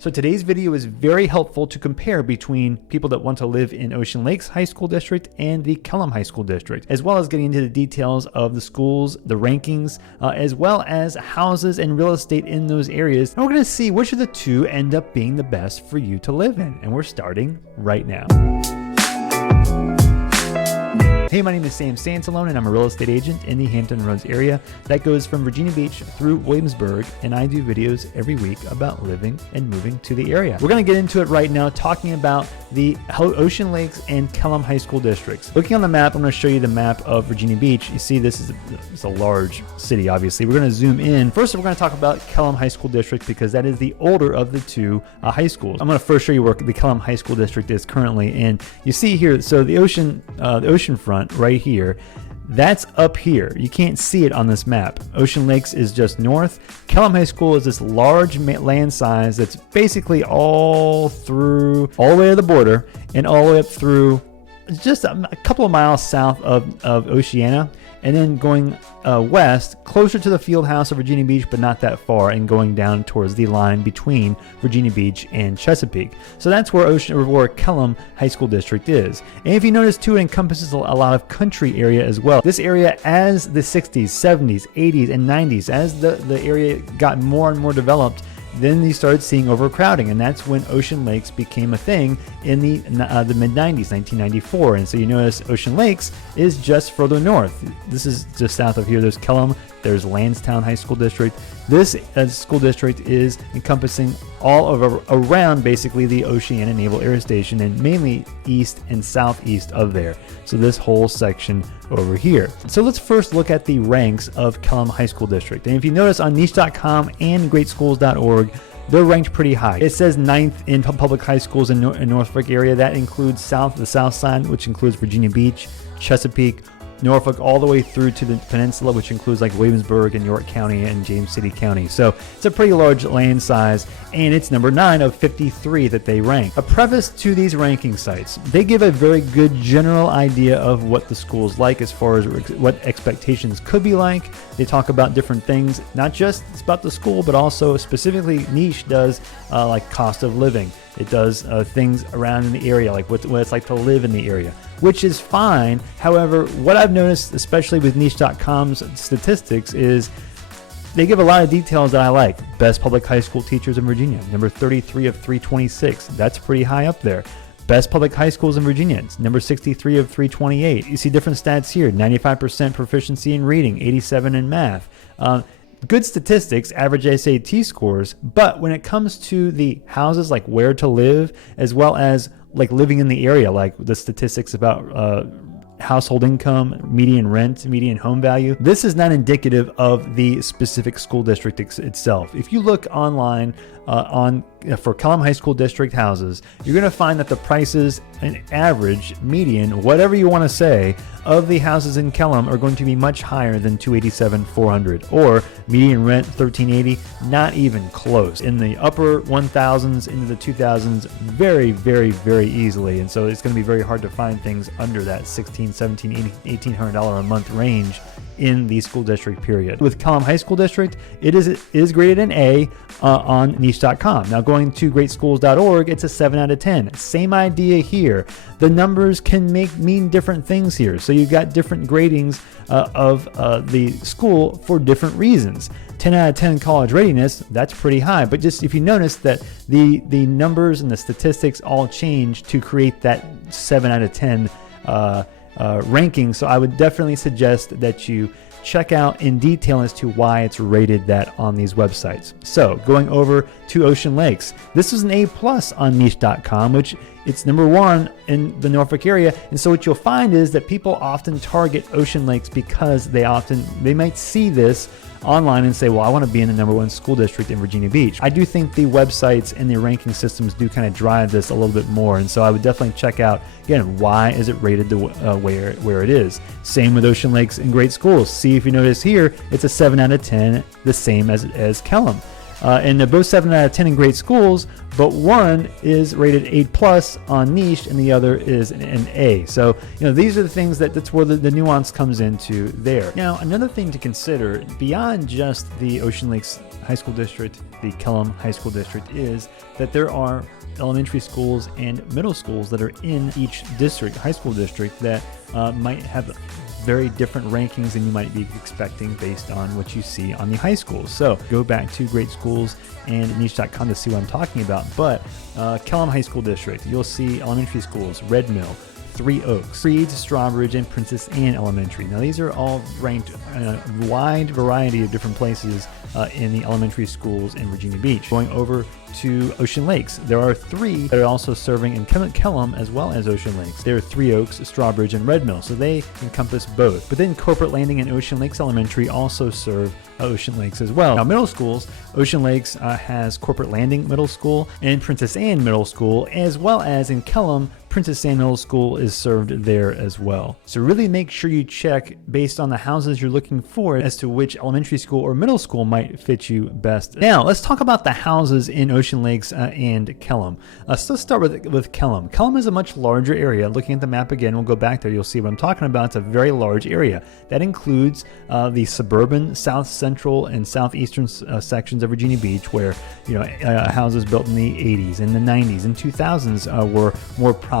So today's video is very helpful to compare between people that want to live in Ocean Lakes High School District and the Kellam High School District, as well as getting into the details of the schools, the rankings, as well as houses and real estate in those areas. And we're going to see which of the two end up being the best for you to live in. And we're starting right now. Hey, my name is Sam Santalone, and I'm a real estate agent in the Hampton Roads area that goes from Virginia Beach through Williamsburg, and I do videos every week about living and moving to the area. We're going to get into it right now, talking about the Ocean Lakes and Kellam High School Districts. Looking on the map, I'm going to show you the map of Virginia Beach. You see this is a large city, obviously. We're going to zoom in. First, we're going to talk about Kellam High School District because that is the older of the two high schools. I'm going to first show you where the Kellam High School District is currently, and you see here, so the ocean front right here, that's up here. You can't see it on this map. Ocean Lakes is just north. Kellam High School is this large land size that's basically all the way to the border and all the way up through just a couple of miles south of Oceana, and then going west, closer to the field house of Virginia Beach, but not that far, and going down towards the line between Virginia Beach and Chesapeake. So that's where Kellam High School District is. And if you notice too, it encompasses a lot of country area as well. This area, as the 60s, 70s, 80s, and 90s, as the area got more and more developed, then you started seeing overcrowding, and that's when Ocean Lakes became a thing in the mid-90s, 1994. And so you notice Ocean Lakes is just further north. This is just south of here. There's Kellam, there's Lansdowne High School District. This school district is encompassing around basically the Oceana Naval Air Station, and mainly east and southeast of there. So this whole section over here. So let's first look at the ranks of Kellam High School District. And if you notice on niche.com and greatschools.org, they're ranked pretty high. It says 9th in public high schools in Norfolk area. That includes the south side, which includes Virginia Beach, Chesapeake, Norfolk, all the way through to the peninsula, which includes like Williamsburg and York County and James City County. So it's a pretty large land size, and it's number 9 of 53 that they rank. A preface to these ranking sites: they give a very good general idea of what the school's like as far as what expectations could be like. They talk about different things, not just about the school, but also specifically Niche does like cost of living. It does things around in the area, like what it's like to live in the area, which is fine. However, what I've noticed, especially with niche.com's statistics, is they give a lot of details that I like. Best public high school teachers in Virginia, number 33 of 326. That's pretty high up there. Best public high schools in Virginia, it's number 63 of 328. You see different stats here: 95% proficiency in reading, 87 in math. Good statistics, average SAT scores, but when it comes to the houses, like where to live, as well as like living in the area, like the statistics about household income, median rent, median home value, this is not indicative of the specific school district itself. If you look online for Kellam High School District houses, you're going to find that the prices, an average, median, whatever you want to say, of the houses in Kellam are going to be much higher than $287,400, or median rent $1,380, not even close. In the upper 1,000s into the 2,000s, very, very, very easily. And so it's going to be very hard to find things under that $1,600, $1,700, $1,800 a month range in the school district period. With Kellam High School District, it is graded an A on niche.com. Now going to greatschools.org, it's a 7 out of 10. Same idea here. The numbers can mean different things here. So you've got different gradings of the school for different reasons. 10 out of 10 college readiness, that's pretty high. But just if you notice that the numbers and the statistics all change to create that 7 out of 10 ranking. So I would definitely suggest that you check out in detail as to why it's rated that on these websites. So going over to Ocean Lakes, this is an A+ on niche.com, which it's number 1 in the Norfolk area. And so what you'll find is that people often target Ocean Lakes because they might see this online and say, well, I want to be in the number 1 school district in Virginia Beach. I do think the websites and the ranking systems do kind of drive this a little bit more. And so I would definitely check out, again, why is it rated the where it is. Same with Ocean Lakes and Great Schools. See if you notice here, it's a 7 out of 10, the same as Kellam. And they're both 7 out of 10 in Great Schools, but one is rated A+ on Niche and the other is an A. So, these are the things that's where the nuance comes into there. Now, another thing to consider beyond just the Ocean Lakes High School District, the Kellam High School District, is that there are elementary schools and middle schools that are in each district, high school district, that might have very different rankings than you might be expecting based on what you see on the high schools. So go back to Great Schools and niche.com to see what I'm talking about. But Kellam High School District, you'll see elementary schools, Red Mill, Three Oaks, Reeds, Strawbridge, and Princess Anne Elementary. Now these are all ranked in a wide variety of different places in the elementary schools in Virginia Beach. Going over to Ocean Lakes, there are 3 that are also serving in Kellam as well as Ocean Lakes. There are Three Oaks, Strawbridge, and Red Mill, so they encompass both. But then Corporate Landing and Ocean Lakes Elementary also serve Ocean Lakes as well. Now middle schools, Ocean Lakes has Corporate Landing Middle School and Princess Anne Middle School, as well as in Kellam, Princess Anne Middle School is served there as well. So really make sure you check based on the houses you're looking for as to which elementary school or middle school might fit you best. Now let's talk about the houses in Ocean Lakes and Kellam. So let's start with Kellam. Kellam is a much larger area. Looking at the map again, we'll go back there, you'll see what I'm talking about. It's a very large area. That includes the suburban, south central, and southeastern sections of Virginia Beach, where houses built in the 80s and the 90s and 2000s were more prominent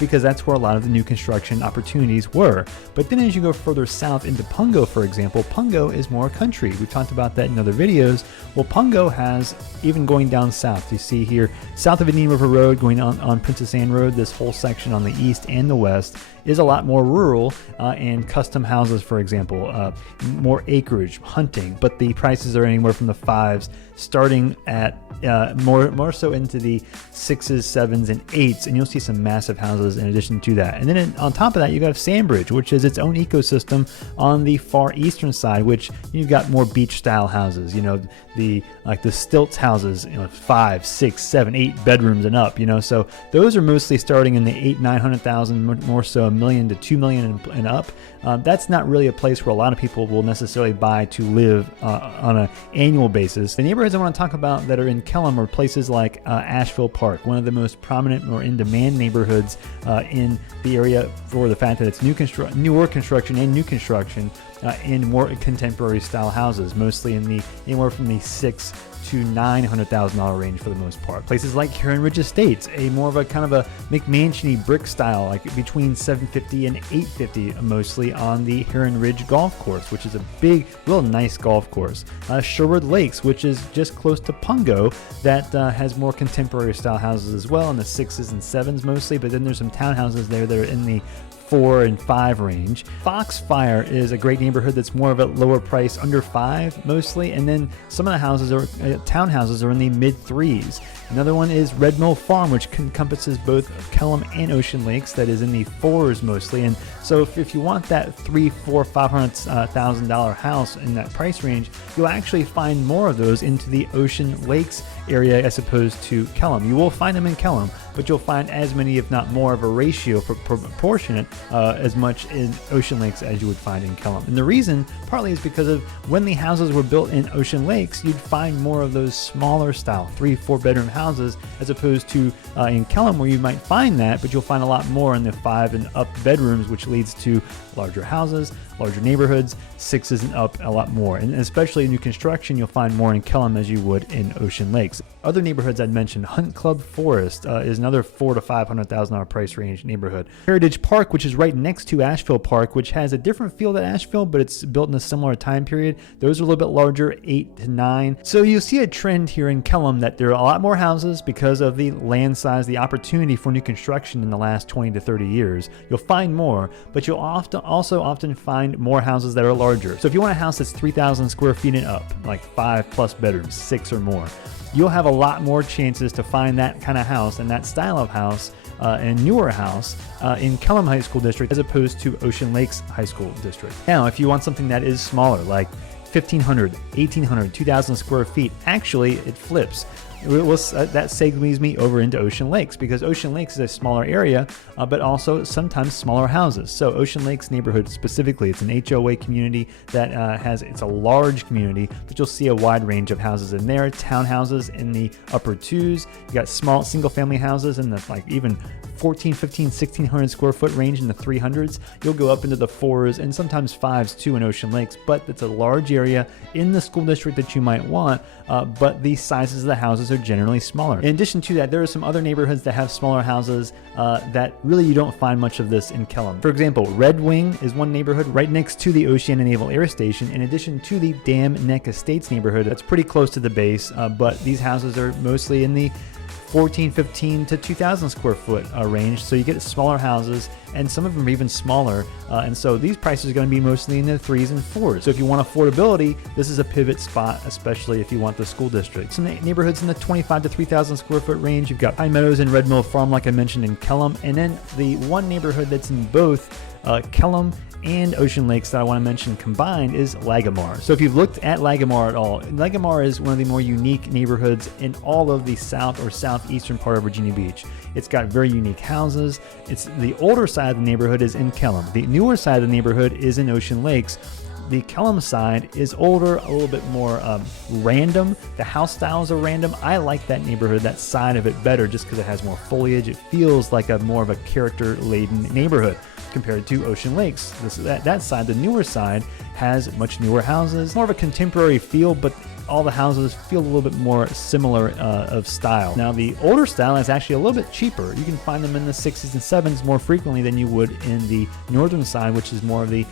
because that's where a lot of the new construction opportunities were. But then as you go further south into Pungo, for example, Pungo is more country. We've talked about that in other videos. Well, Pungo has, even going down south, you see here, south of Indian River Road, going on Princess Anne Road, this whole section on the east and the west is a lot more rural and custom houses, for example, more acreage, hunting, but the prices are anywhere from the 5s, starting at more so into the 6s, 7s, and 8s, and you'll see some massive houses in addition to that. And then on top of that, you got Sandbridge, which is its own ecosystem on the far eastern side, which you've got more beach style houses, the stilts houses, 5, 6, 7, 8 bedrooms and up, so those are mostly starting in the 800,000-900,000, more so $1 million to $2 million and up. That's not really a place where a lot of people will necessarily buy to live on an annual basis. The neighborhoods I want to talk about that are in Kellam are places like Asheville Park, one of the most prominent or in-demand neighborhoods in the area for the fact that it's newer construction and new construction in more contemporary style houses, mostly in the anywhere from the $600,000 to $900,000 range for the most part. Places like Heron Ridge Estates, a more of a kind of a McMansion-y brick style, like between $750,000 and $850,000 mostly on the Heron Ridge Golf Course, which is a big, real nice golf course. Sherwood Lakes, which is just close to Pungo, that has more contemporary style houses as well in the 6s and 7s mostly, but then there's some townhouses there that are in the 4 and 5 range. Foxfire is a great neighborhood that's more of a lower price, under 5 mostly, and then some of the houses are townhouses are in the mid 3s. Another one is Red Mill Farm, which encompasses both Kellam and Ocean Lakes, that is in the 4s mostly. And so if you want that $300,000, $400,000, $500,000 house in that price range, you'll actually find more of those into the Ocean Lakes area as opposed to Kellam. You will find them in Kellam, but you'll find as many, if not more, of a ratio proportionate as much in Ocean Lakes as you would find in Kellam. And the reason partly is because of when the houses were built in Ocean Lakes, you'd find more of those smaller style 3-4 bedroom houses as opposed to in Kellam, where you might find that, but you'll find a lot more in the 5 and up bedrooms, which leads to larger houses, larger neighborhoods, 6s and up a lot more. And especially in new construction, you'll find more in Kellam as you would in Ocean Lakes. Other neighborhoods I'd mentioned, Hunt Club Forest is another $400,000 to $500,000 price range neighborhood. Heritage Park, which is right next to Asheville Park, which has a different feel than Asheville, but it's built in a similar time period. Those are a little bit larger, 8 to 9. So you'll see a trend here in Kellam that there are a lot more houses because of the land size, the opportunity for new construction in the last 20 to 30 years. You'll find more, but you'll also often find more houses that are larger. So if you want a house that's 3,000 square feet and up, like 5+ bedrooms, 6 or more, you'll have a lot more chances to find that kind of house and that style of house and newer house in Kellam High School District as opposed to Ocean Lakes High School District. Now, if you want something that is smaller, like 1,500, 1,800, 2,000 square feet, actually it flips. That segues me over into Ocean Lakes, because Ocean Lakes is a smaller area, but also sometimes smaller houses. So Ocean Lakes neighborhood specifically, it's an HOA community that it's a large community, but you'll see a wide range of houses in there. Townhouses in the upper 2s. You got small single family houses in the even 14, 15, 1600 square foot range in the 300s. You'll go up into the 4s and sometimes 5s too in Ocean Lakes, but it's a large area in the school district that you might want, but the sizes of the houses are generally smaller. In addition to that, there are some other neighborhoods that have smaller houses that really you don't find much of this in Kellam. For example, Red Wing is one neighborhood right next to the Oceana Naval Air Station, in addition to the Dam Neck Estates neighborhood that's pretty close to the base, but these houses are mostly in the 14, 15 to 2,000 square foot range, so you get smaller houses, and some of them are even smaller, and so these prices are going to be mostly in the 3s and 4s. So if you want affordability, this is a pivot spot, especially if you want the school district. Some neighborhoods in the 25 to 3,000 square foot range, you've got Pine Meadows and Red Mill Farm, like I mentioned, in Kellam, and then the one neighborhood that's in both Kellam and Ocean Lakes that I want to mention combined is Lagamar. So if you've looked at Lagamar at all, Lagamar is one of the more unique neighborhoods in all of the south or southeastern part of Virginia Beach. It's got very unique houses. It's the older side of the neighborhood is in Kellam. The newer side of the neighborhood is in Ocean Lakes. The Kellam side is older, a little bit more random. The house styles are random. I like that neighborhood, that side of it better, just because it has more foliage. It feels like a more of a character-laden neighborhood compared to Ocean Lakes. That side, the newer side, has much newer houses, more of a contemporary feel, but all the houses feel a little bit more similar of style. Now, the older style is actually a little bit cheaper. You can find them in the 6s and 7s more frequently than you would in the northern side, which is more of the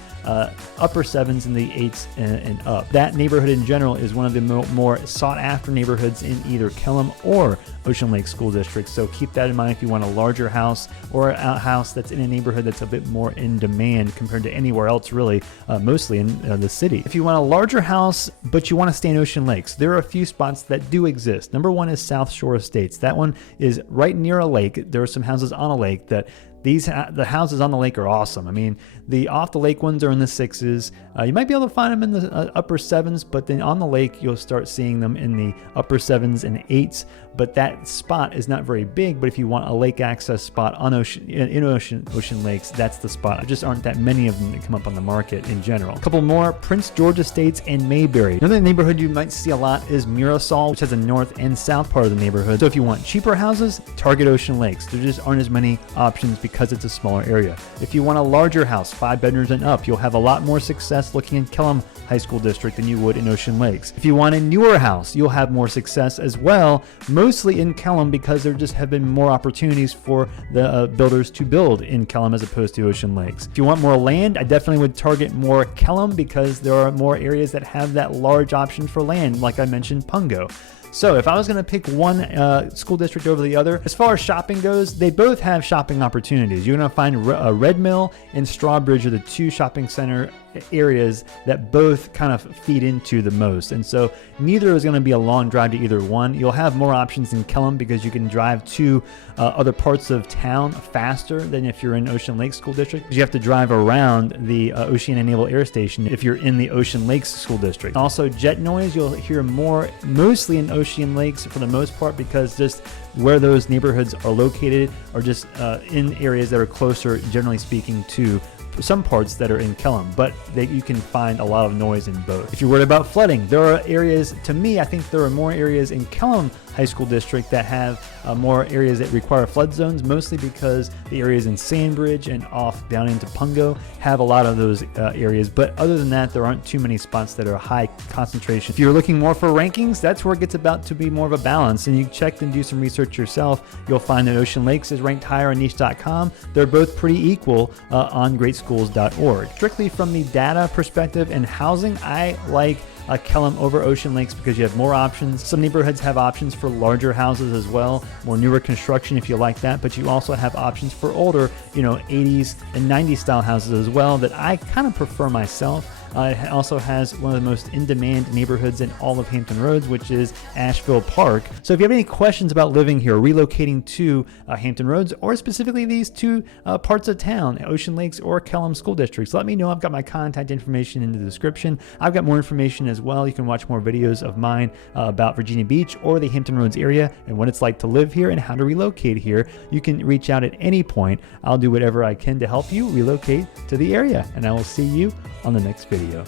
upper 7s and the 8s and up. That neighborhood in general is one of the more sought after neighborhoods in either Kellam or Ocean Lake School District. So keep that in mind if you want a larger house or a house that's in a neighborhood that's a bit more in demand compared to anywhere else, really, mostly in the city. If you want a larger house, but you want to stay in Ocean Lakes, there are a few spots that do exist. Number one is South Shore Estates. That one is right near a lake. There are some houses on a lake that the houses on the lake are awesome. I mean, the off the lake ones are in the 6s. You might be able to find them in the upper 7s, but then on the lake you'll start seeing them in the upper 7s and 8s. But that spot is not very big. But if you want a lake access spot on Ocean Lakes, that's the spot. There just aren't that many of them that come up on the market in general. A couple more: Prince George Estates and Mayberry. Another neighborhood you might see a lot is Mirasol, which has a north and south part of the neighborhood. So if you want cheaper houses, target Ocean Lakes. There just aren't as many options because it's a smaller area. If you want a larger house, 5 bedrooms and up, you'll have a lot more success looking in Kellam High School District than you would in Ocean Lakes. If you want a newer house, you'll have more success as well, mostly in Kellam, because there just have been more opportunities for the builders to build in Kellam as opposed to Ocean Lakes. If you want more land, I definitely would target more Kellam, because there are more areas that have that large option for land, like I mentioned, Pungo. So if I was going to pick one school district over the other, as far as shopping goes, they both have shopping opportunities. You're going to find Red Mill and Strawbridge are the two shopping center areas that both kind of feed into the most, and so neither is going to be a long drive to either one. You'll have more options in Kellam because you can drive to other parts of town faster than if you're in Ocean Lakes School District, because you have to drive around the Oceana Naval Air Station if you're in the Ocean Lakes School District. Also, jet noise you'll hear more mostly in Ocean Lakes for the most part, because just where those neighborhoods are located are just in areas that are closer, generally speaking, to some parts that are in Kellam, but you can find a lot of noise in both. If you're worried about flooding, there are areas, to me, I think there are more areas in Kellam High School District that have more areas that require flood zones, mostly because the areas in Sandbridge and off down into Pungo have a lot of those areas. But other than that, there aren't too many spots that are high concentration. If you're looking more for rankings, that's where it gets about to be more of a balance, and you check and do some research yourself. You'll find that Ocean Lakes is ranked higher on niche.com. They're both pretty equal on greatschools.org. Strictly from the data perspective and housing, I like Kellam over Ocean Lakes because you have more options. Some neighborhoods have options for larger houses as well, more newer construction if you like that, but you also have options for older, 80s and 90s style houses as well that I kind of prefer myself. It also has one of the most in-demand neighborhoods in all of Hampton Roads, which is Asheville Park. So if you have any questions about living here, relocating to Hampton Roads, or specifically these two parts of town, Ocean Lakes or Kellam School Districts, let me know. I've got my contact information in the description. I've got more information as well. You can watch more videos of mine about Virginia Beach or the Hampton Roads area and what it's like to live here and how to relocate here. You can reach out at any point. I'll do whatever I can to help you relocate to the area, and I will see you on the next video.